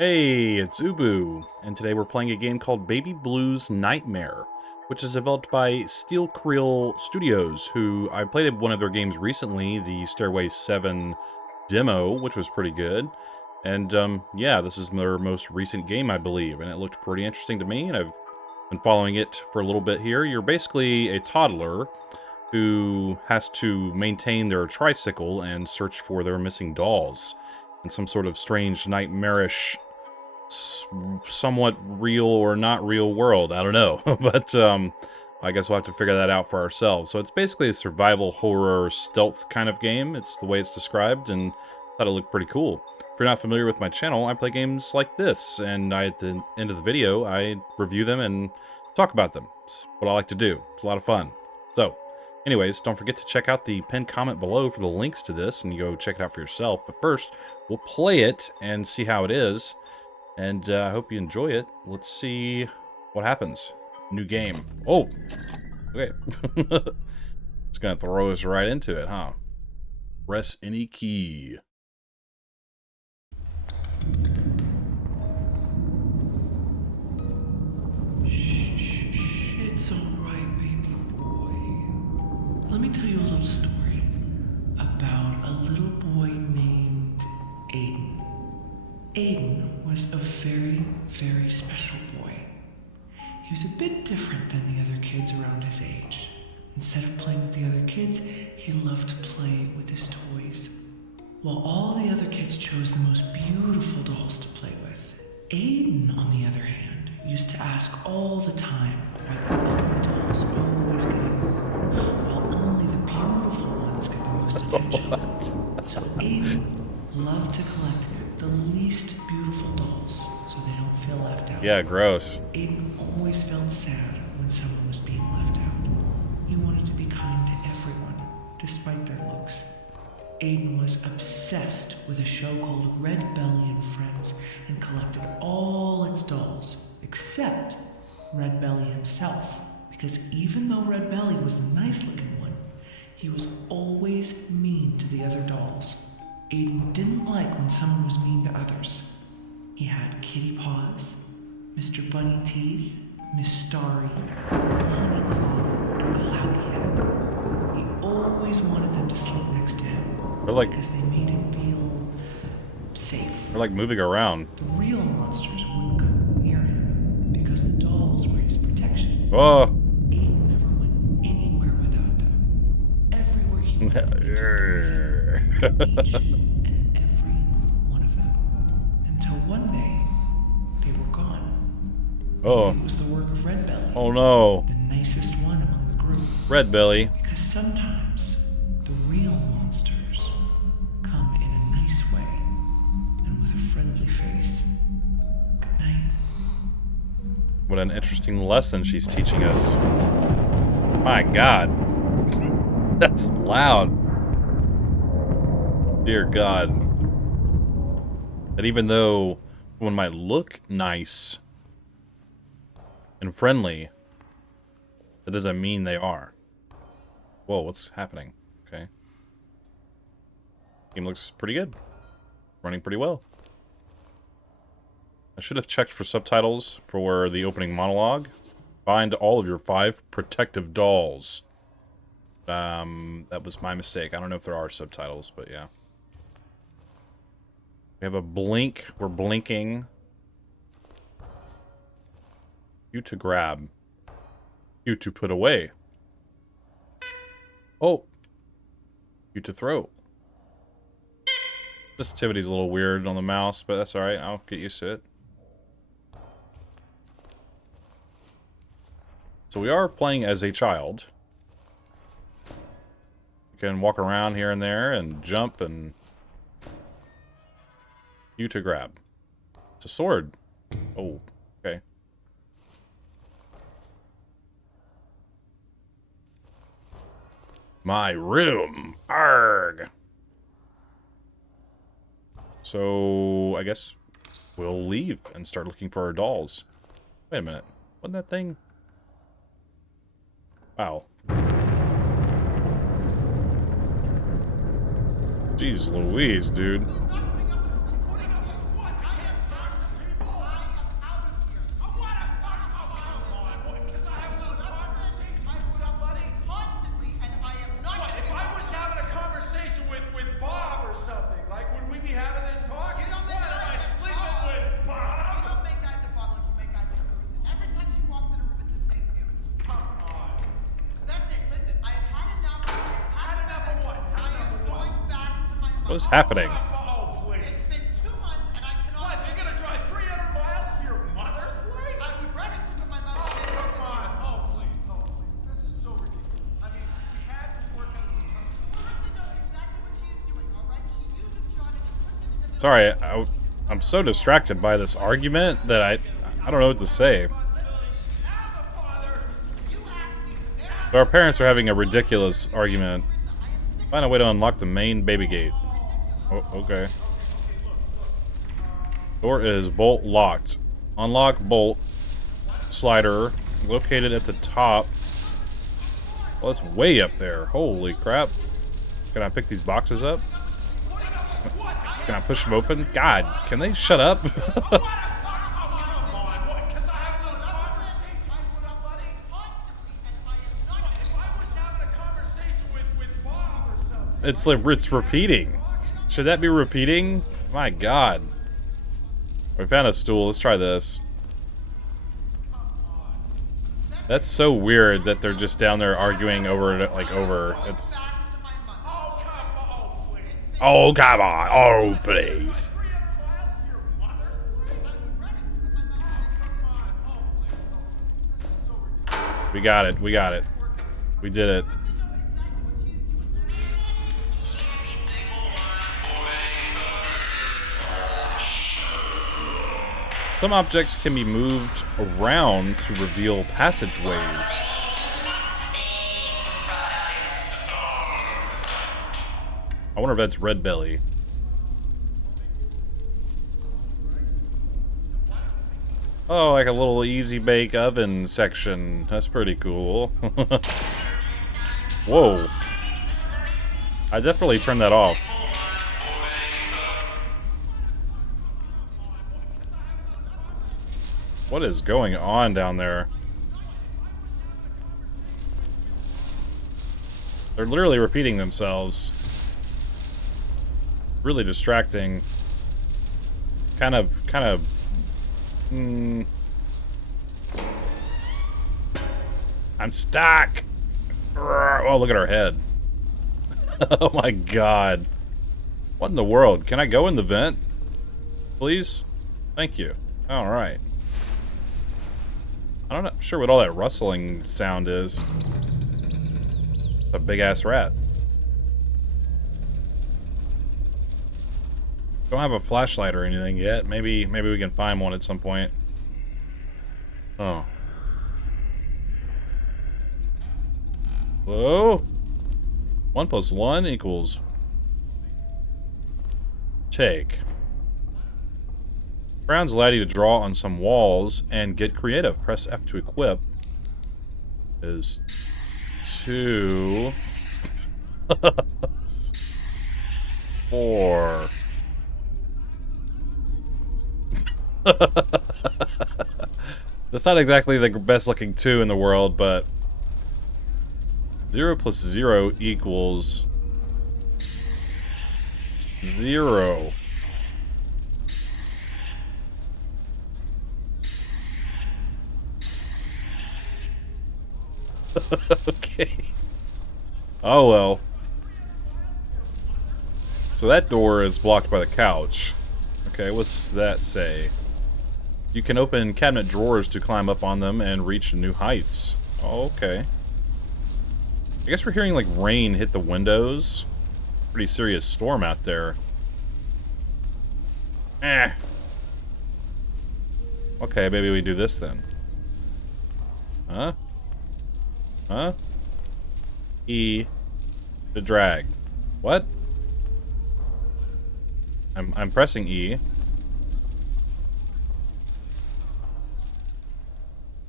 Hey, it's Ubu, and today we're playing a game called Baby Blues Nightmare, which is developed by Steel Creel Studios, who I played one of their games recently, the Stairway 7 demo, which was pretty good. And yeah, this is their most recent game, I believe, and it looked pretty interesting to me, and I've been following it for a little bit here. You're basically a toddler who has to maintain their tricycle and search for their missing dolls in some sort of strange, nightmarish somewhat real or not real world. I don't know. But I guess we'll have to figure that out for ourselves. So it's basically a survival horror stealth kind of game. It's the way it's described, and I thought it looked pretty cool. If you're not familiar with my channel, I play games like this, and at the end of the video, I review them and talk about them. It's what I like to do. It's a lot of fun. So, anyways, don't forget to check out the pinned comment below for the links to this, and you go check it out for yourself. But first, we'll play it and see how it is. And I hope you enjoy it. Let's see what happens. New game. Oh! Okay. It's gonna throw us right into it, huh? Press any key. Shh, it's alright, baby boy. Let me tell you a little story about a little boy named Aiden. Aiden was a very, very special boy. He was a bit different than the other kids around his age. Instead of playing with the other kids, he loved to play with his toys. While all the other kids chose the most beautiful dolls to play with, Aiden, on the other hand, used to ask all the time why the ugly dolls always get ignored, while only the beautiful ones get the most attention. So Aiden loved to collect the least beautiful dolls so they don't feel left out. Yeah, gross. Aiden always felt sad when someone was being left out. He wanted to be kind to everyone, despite their looks. Aiden was obsessed with a show called Red Belly and Friends and collected all its dolls, except Red Belly himself, because even though Red Belly was the nice-looking one, he was always mean to the other dolls. Aiden didn't like when someone was mean to others. He had Kitty Paws, Mr. Bunny Teeth, Miss Starry, Honey Claw, and Cloudy Head. He always wanted them to sleep next to him because they made him feel safe. They're like moving around. The real monsters wouldn't come near him because the dolls were his protection. Oh! Aiden never went anywhere without them. Everywhere he went, he took care of each and every one of them. Until one day, they were gone. Oh. It was the work of Red Belly. Oh no. The nicest one among the group. Red Belly. Because sometimes the real monsters come in a nice way and with a friendly face. Good night. What an interesting lesson she's teaching us. My God. That's loud. Dear God. That even though one might look nice and friendly, that doesn't mean they are. Whoa, what's happening? Okay. Game looks pretty good. Running pretty well. I should have checked for subtitles for the opening monologue. Find all of your 5 protective dolls. That was my mistake. I don't know if there are subtitles, but yeah. We have a blink. We're blinking. You to grab. You to put away. Oh. You to throw. Sensitivity's a little weird on the mouse, but that's alright. I'll get used to it. So we are playing as a child. You can walk around here and there and jump and... You to grab. It's a sword. Oh, okay. My room. Arg. So, I guess we'll leave and start looking for our dolls. Wait a minute. Wasn't that thing? Wow. Jeez Louise, dude. What is happening? Oh, please. It's been 2 months and I cannot... What, you're gonna drive 300 miles to your mother's place? I would rather sleep at my mother's place. Oh, come on. Oh, please. Oh, please. This is so ridiculous. I mean, we had to work out some customers. Marissa knows exactly what she's doing, all right? She uses John and she puts him in the middle... Sorry, I'm so distracted by this argument that I don't know what to say. So our parents are having a ridiculous argument. Find a way to unlock the main baby gate. Oh, okay. Door is bolt locked. Unlock bolt slider located at the top. Well, it's way up there. Holy crap. Can I pick these boxes up? Can I push them open? God, can they shut up? It's like it's repeating. Should that be repeating? My God. We found a stool. Let's try this. That's so weird that they're just down there arguing over it, like over. It's. Oh, come on. Oh, please. We got it. We got it. We did it. Some objects can be moved around to reveal passageways. I wonder if that's Red Belly. Oh, like a little easy bake oven section. That's pretty cool. Whoa. I definitely turned that off. What is going on down there? They're literally repeating themselves. Really distracting. Kind of. I'm stuck. Oh, look at our head. Oh my God. What in the world? Can I go in the vent? Please? Thank you. All right. I'm not sure what all that rustling sound is. It's a big-ass rat. Don't have a flashlight or anything yet. Maybe we can find one at some point. Oh. Whoa. 1 + 1 = take. Crowns allow you to draw on some walls and get creative. Press F to equip. Is 2 4 That's not exactly the best looking 2 in the world, but 0 + 0 = 0. Okay. Oh well. So that door is blocked by the couch. Okay, what's that say? You can open cabinet drawers to climb up on them and reach new heights. Oh, okay. I guess we're hearing like rain hit the windows. Pretty serious storm out there. Eh. Okay, maybe we do this then. Huh? Huh? E to drag. What? I'm pressing E.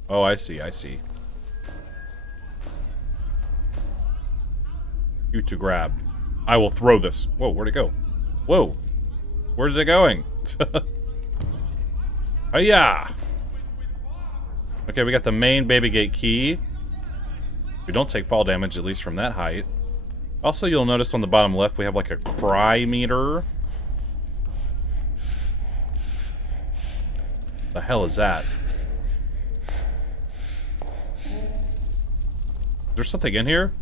Oh, I see, I see. You to grab. I will throw this. Whoa, where'd it go? Whoa. Where's it going? Hiya! Okay, we got the main baby gate key. We don't take fall damage, at least from that height. Also, you'll notice on the bottom left we have like a cry meter. The hell is that? Is there something in here?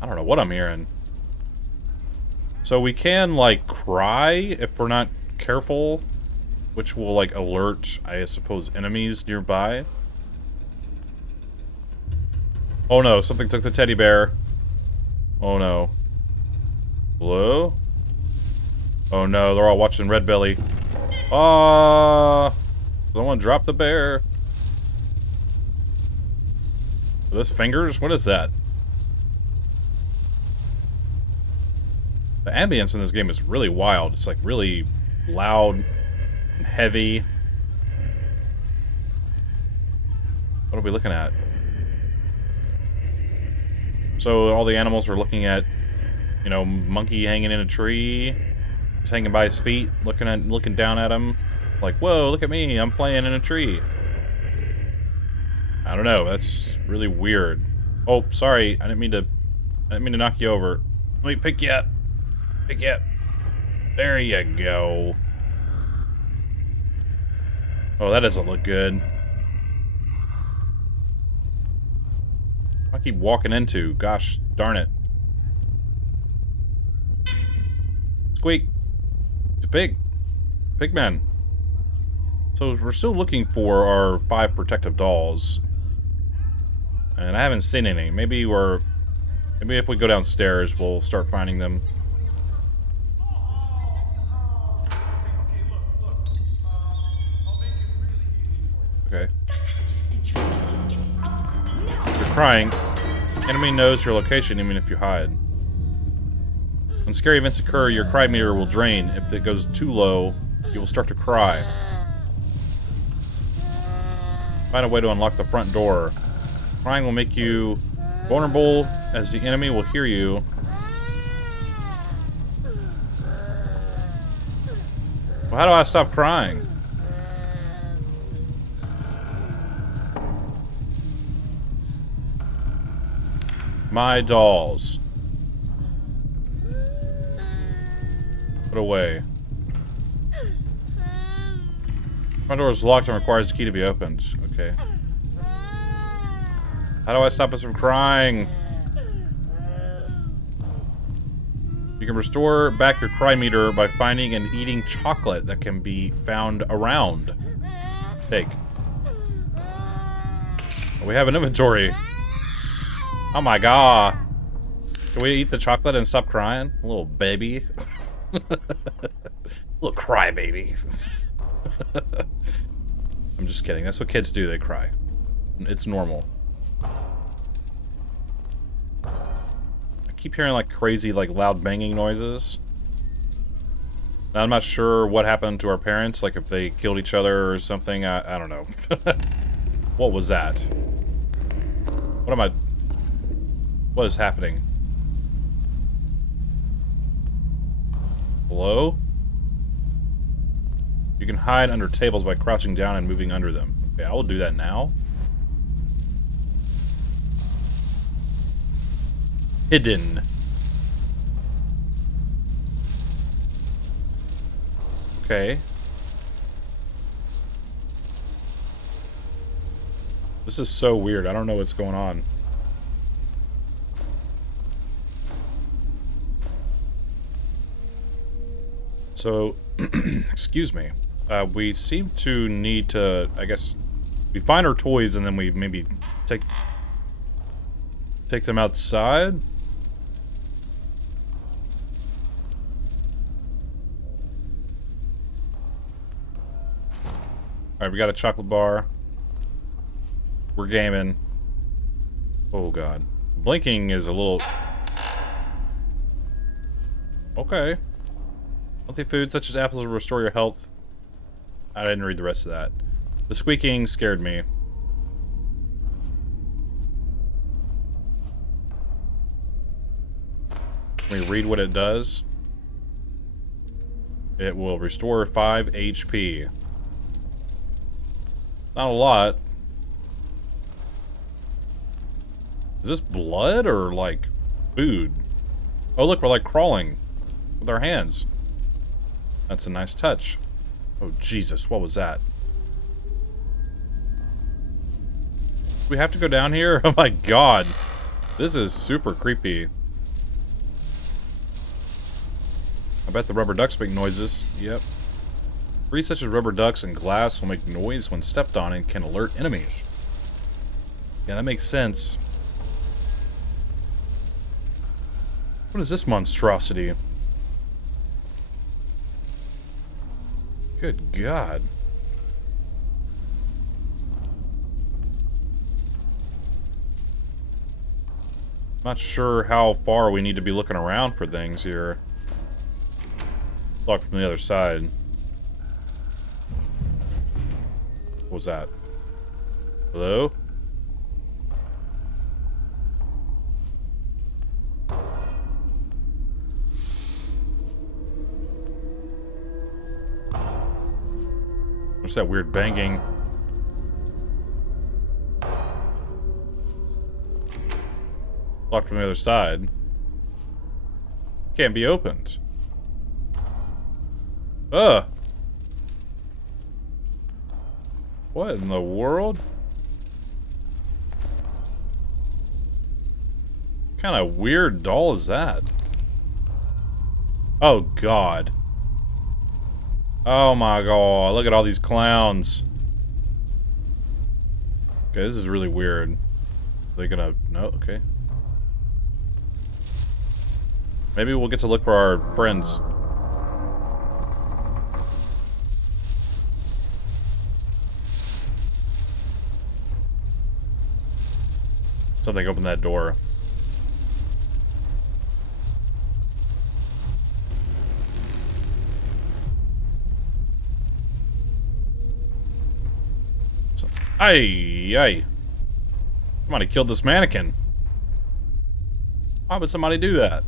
I don't know what I'm hearing. So we can, like, cry if we're not careful, which will, like, alert, I suppose, enemies nearby. Oh no, something took the teddy bear. Oh no. Hello? Oh no, they're all watching Red Belly. Someone dropped the bear. Are those fingers? What is that? The ambience in this game is really wild. It's like really loud and heavy. What are we looking at? So all the animals are looking at, you know, monkey hanging in a tree. He's hanging by his feet, looking down at him. Like, whoa, look at me, I'm playing in a tree. I don't know, that's really weird. Oh, sorry, I didn't mean to knock you over. Let me pick you up. Pick you up. There you go. Oh, that doesn't look good. I keep walking into. Gosh darn it. Squeak. It's a pig. Pigman. So we're still looking for our 5 protective dolls. And I haven't seen any. Maybe if we go downstairs, we'll start finding them. Okay. You're crying. Enemy knows your location even if you hide. When scary events occur, your cry meter will drain. If it goes too low, you will start to cry. Find a way to unlock the front door. Crying will make you vulnerable as the enemy will hear you. Well, how do I stop crying? My dolls. Put away. Front door is locked and requires the key to be opened. Okay. How do I stop us from crying? You can restore back your cry meter by finding and eating chocolate that can be found around. Take. We have an inventory. Oh my god. Can we eat the chocolate and stop crying? A little baby. Little cry baby. I'm just kidding. That's what kids do. They cry. It's normal. I keep hearing like crazy, like loud banging noises. Now, I'm not sure what happened to our parents. Like if they killed each other or something. I don't know. What was that? What is happening? Hello? You can hide under tables by crouching down and moving under them. Okay, I will do that now. Hidden. Okay. This is so weird. I don't know what's going on. So, excuse me. We seem to need to, I guess, we find our toys and then we maybe take them outside. Alright, we got a chocolate bar. We're gaming. Oh god. Blinking is a little... Okay. Healthy food such as apples will restore your health. I didn't read the rest of that. The squeaking scared me. Can we read what it does? It will restore 5 HP. Not a lot. Is this blood or like food? Oh look, we're like crawling with our hands. That's a nice touch. Oh Jesus, what was that? We have to go down here? Oh my god. This is super creepy. I bet the rubber ducks make noises. Yep. Trees such as rubber ducks and glass will make noise when stepped on and can alert enemies. Yeah, that makes sense. What is this monstrosity? Good God. Not sure how far we need to be looking around for things here. Locked from the other side. What was that? Hello? What's that weird banging? Locked from the other side. Can't be opened. Ugh. What in the world? What kind of weird doll is that? Oh God. Oh my God, look at all these clowns. Okay, this is really weird. Are they gonna... No, okay. Maybe we'll get to look for our friends. Something opened that door. Aye. Somebody killed this mannequin. Why would somebody do that?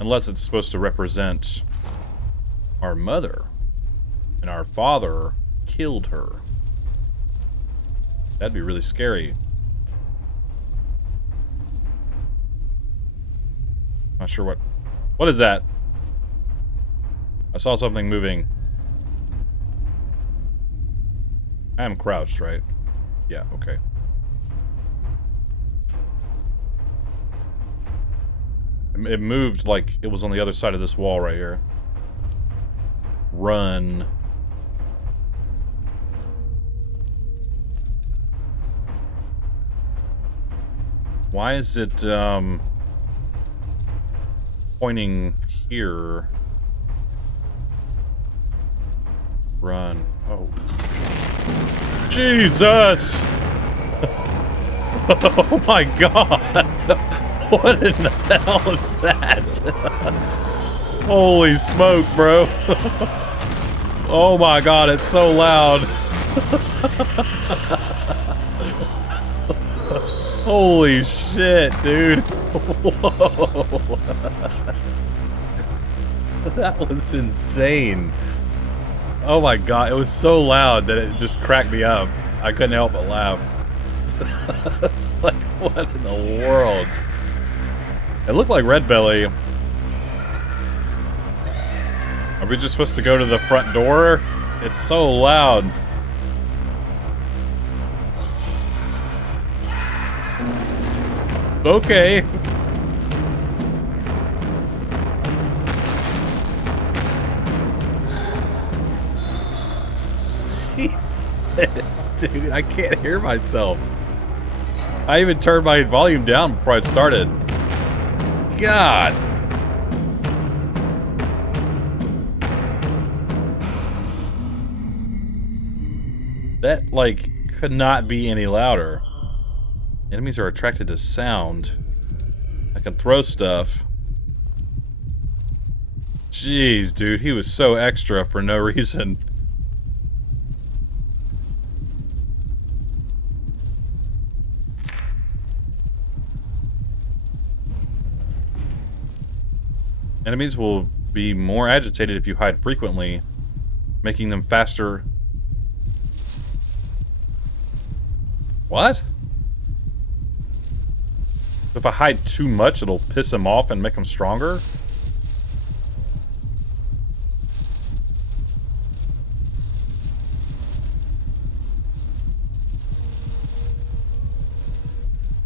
Unless it's supposed to represent our mother. And our father killed her. That'd be really scary. Not sure what... What is that? I saw something moving. I am crouched, right? Yeah, okay. It moved like it was on the other side of this wall right here. Run. Why is it, pointing here? Run. Oh. Jesus! Oh my God! What in the hell is that? Holy smokes, bro. Oh my God, it's so loud. Holy shit, dude. Whoa. That was insane. Oh my God, it was so loud that it just cracked me up. I couldn't help but laugh. It's like, what in the world? It looked like Red Belly. Are we just supposed to go to the front door? It's so loud. Okay. Jesus, dude, I can't hear myself. I even turned my volume down before I started. God. That, like, could not be any louder. Enemies are attracted to sound. I can throw stuff. Jeez, dude, he was so extra for no reason. Enemies will be more agitated if you hide frequently, making them faster. What? If I hide too much, it'll piss them off and make them stronger?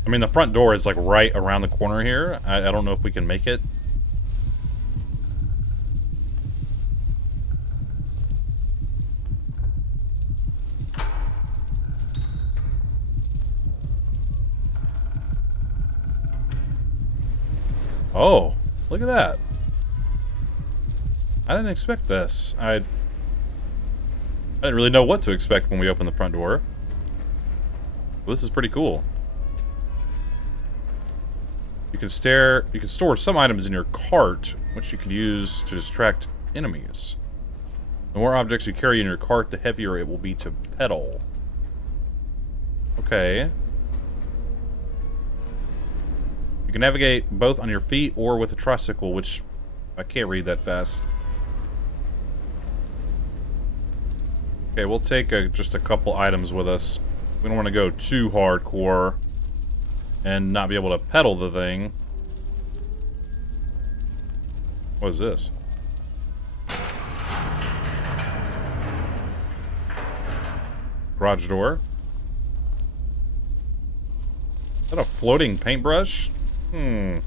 I mean, the front door is like right around the corner here. I don't know if we can make it. Oh, look at that. I didn't expect this. I didn't really know what to expect when we opened the front door. Well, this is pretty cool. You can store some items in your cart, which you can use to distract enemies. The more objects you carry in your cart, the heavier it will be to pedal. Okay. You can navigate both on your feet or with a tricycle, which I can't read that fast. Okay, we'll take just a couple items with us. We don't want to go too hardcore and not be able to pedal the thing. What is this? Garage door. Is that a floating paintbrush? I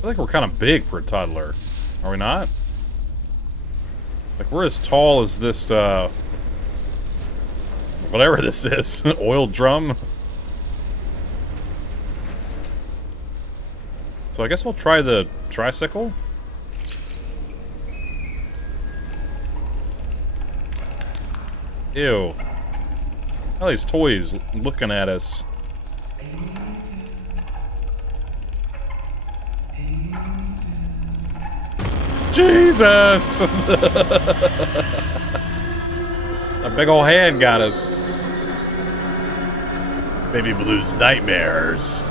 feel like we're kind of big for a toddler. Are we not? Like, we're as tall as this, whatever this is. Oil drum? So I guess we'll try the tricycle. Ew. All these toys looking at us. Jesus! A big old hand got us. Baby Blue's nightmares.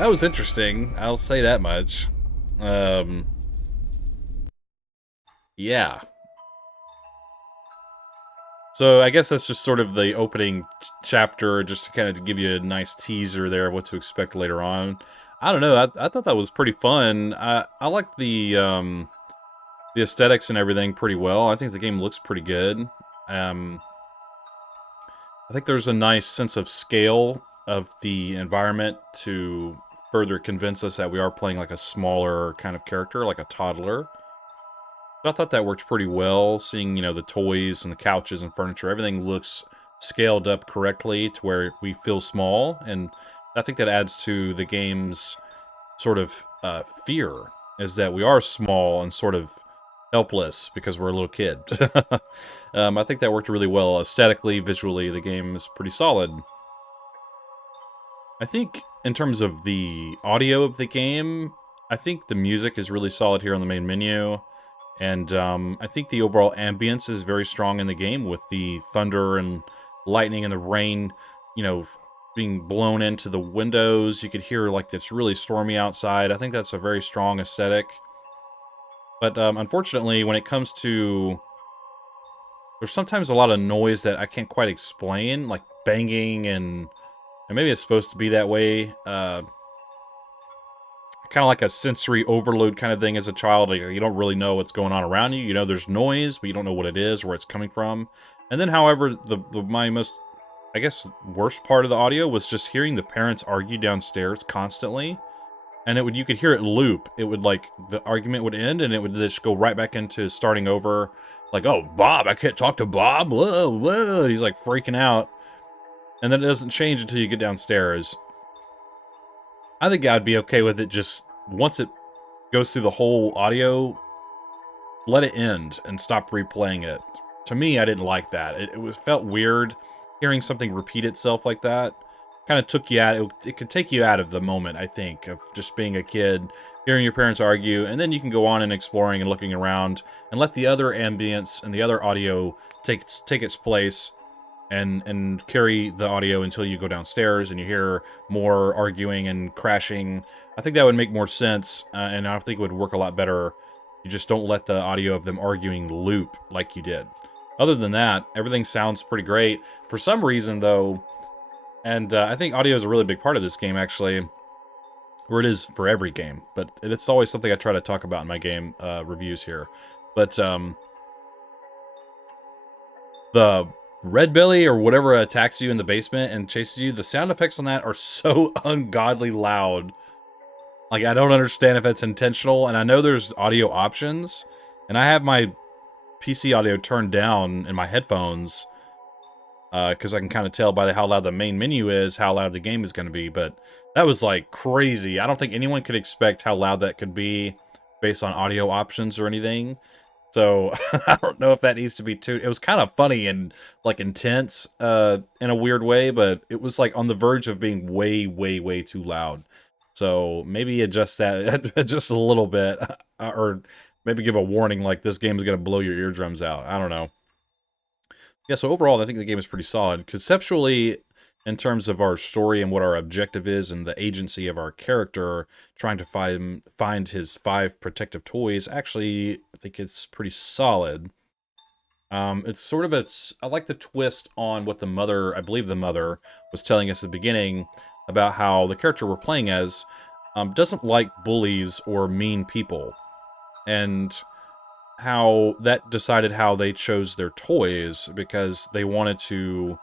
That was interesting. I'll say that much. Yeah. So I guess that's just sort of the opening chapter, just to kind of give you a nice teaser there of what to expect later on. I don't know. I thought that was pretty fun. I like the aesthetics and everything pretty well. I think the game looks pretty good. I think there's a nice sense of scale of the environment to further convince us that we are playing like a smaller kind of character, like a toddler. I thought that worked pretty well, seeing, you know, the toys and the couches and furniture. Everything looks scaled up correctly to where we feel small, and I think that adds to the game's sort of fear, is that we are small and sort of helpless because we're a little kid. I think that worked really well. Aesthetically, visually, the game is pretty solid. I think in terms of the audio of the game, I think the music is really solid here on the main menu. And I think the overall ambience is very strong in the game, with the thunder and lightning and the rain, you know, being blown into the windows. You could hear like it's really stormy outside. I think that's a very strong aesthetic. But unfortunately, when it comes to... There's sometimes a lot of noise that I can't quite explain, like banging, and maybe it's supposed to be that way. Kind of like a sensory overload kind of thing as a child. Like, you don't really know what's going on around you. You know there's noise, but you don't know what it is, where it's coming from. And then, however, my most, I guess, worst part of the audio was just hearing the parents argue downstairs constantly. And you could hear it loop. It would, like, the argument would end, and it would just go right back into starting over. Like, oh, Bob, I can't talk to Bob. Whoa, whoa. He's, like, freaking out. And then it doesn't change until you get downstairs. I think I'd be okay with it just, once it goes through the whole audio, let it end and stop replaying it. To me, I didn't like that. It felt weird hearing something repeat itself like that. Kind of took you out. It could take you out of the moment, I think, of just being a kid, hearing your parents argue, and then you can go on and exploring and looking around and let the other ambience and the other audio take its place. And carry the audio until you go downstairs and you hear more arguing and crashing. I think that would make more sense, and I think it would work a lot better. You just don't let the audio of them arguing loop like you did. Other than that, everything sounds pretty great. For some reason, though, and I think audio is a really big part of this game, actually, or it is for every game, but it's always something I try to talk about in my game reviews here. But the red belly or whatever attacks you in the basement and chases you, the sound effects on that are so ungodly loud. Like, I don't understand if it's intentional, and I know there's audio options, and I have my PC audio turned down in my headphones, because I can kind of tell by how loud the main menu is, how loud the game is going to be, but that was, like, crazy. I don't think anyone could expect how loud that could be based on audio options or anything. So, I don't know if that needs to be too... It was kind of funny and, like, intense, in a weird way, but it was, like, on the verge of being way, way, way too loud. So, maybe adjust that just a little bit, or maybe give a warning, like, this game is going to blow your eardrums out. I don't know. Yeah, so overall, I think the game is pretty solid. Conceptually, in terms of our story and what our objective is and the agency of our character trying to find his 5 protective toys, actually, I think it's pretty solid. It's sort of I like the twist on what the mother, I believe the mother, was telling us at the beginning about how the character we're playing as doesn't like bullies or mean people. And how that decided how they chose their toys, because they wanted to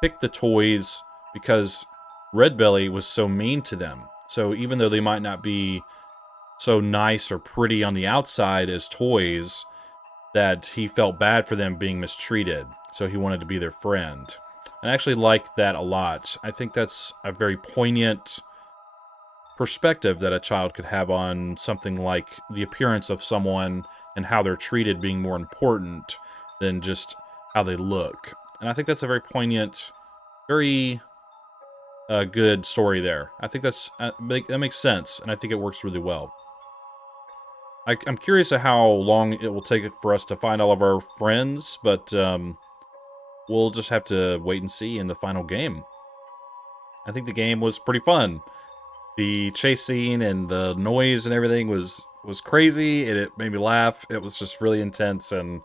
pick the toys because Red Belly was so mean to them. So even though they might not be so nice or pretty on the outside as toys, that he felt bad for them being mistreated. So he wanted to be their friend. And I actually like that a lot. I think that's a very poignant perspective that a child could have on something like the appearance of someone and how they're treated being more important than just how they look. And I think that's a very poignant, very good story there. I think that makes sense, and I think it works really well. I'm curious at how long it will take for us to find all of our friends, but we'll just have to wait and see in the final game. I think the game was pretty fun. The chase scene and the noise and everything was crazy, and it made me laugh. It was just really intense, and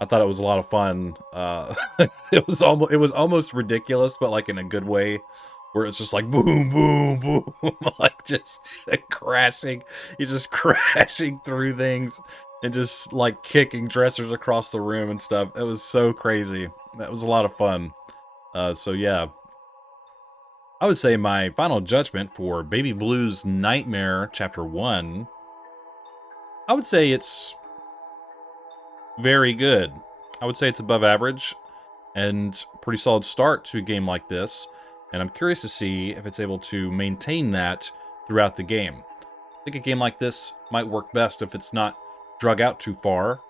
I thought it was a lot of fun. It was almost ridiculous, but like in a good way, where it's just like boom, boom, boom, like just crashing. He's just crashing through things and just like kicking dressers across the room and stuff. It was so crazy. That was a lot of fun. So yeah. I would say my final judgment for Baby Blues Nightmare Chapter 1, I would say it's very good. I would say it's above average and pretty solid start to a game like this, and I'm curious to see if it's able to maintain that throughout the game. I think a game like this might work best if it's not drug out too far,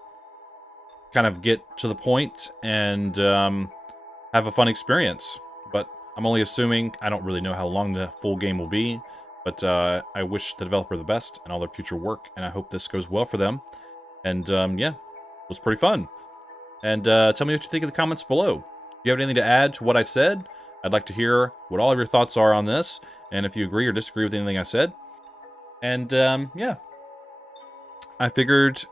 kind of get to the point and have a fun experience. But I'm only assuming. I don't really know how long the full game will be, but I wish the developer the best in all their future work, and I hope this goes well for them. And yeah, it was pretty fun. And tell me what you think in the comments below. If you have anything to add to what I said, I'd like to hear what all of your thoughts are on this, and if you agree or disagree with anything I said. And yeah, I figured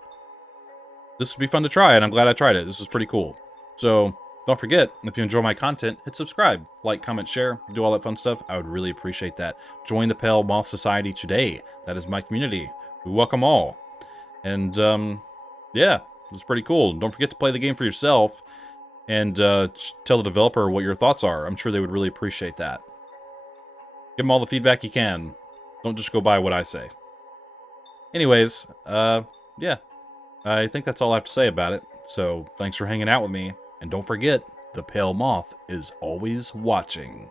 this would be fun to try, and I'm glad I tried it. This was pretty cool. So don't forget, if you enjoy my content, hit subscribe, like, comment, share, do all that fun stuff. I would really appreciate that. Join the Pale Moth Society today. That is my community. We welcome all. And yeah, it's pretty cool. Don't forget to play the game for yourself and tell the developer what your thoughts are. I'm sure they would really appreciate that. Give them all the feedback you can. Don't just go by what I say. Anyways, yeah, I think that's all I have to say about it. So thanks for hanging out with me. And don't forget, the Pale Moth is always watching.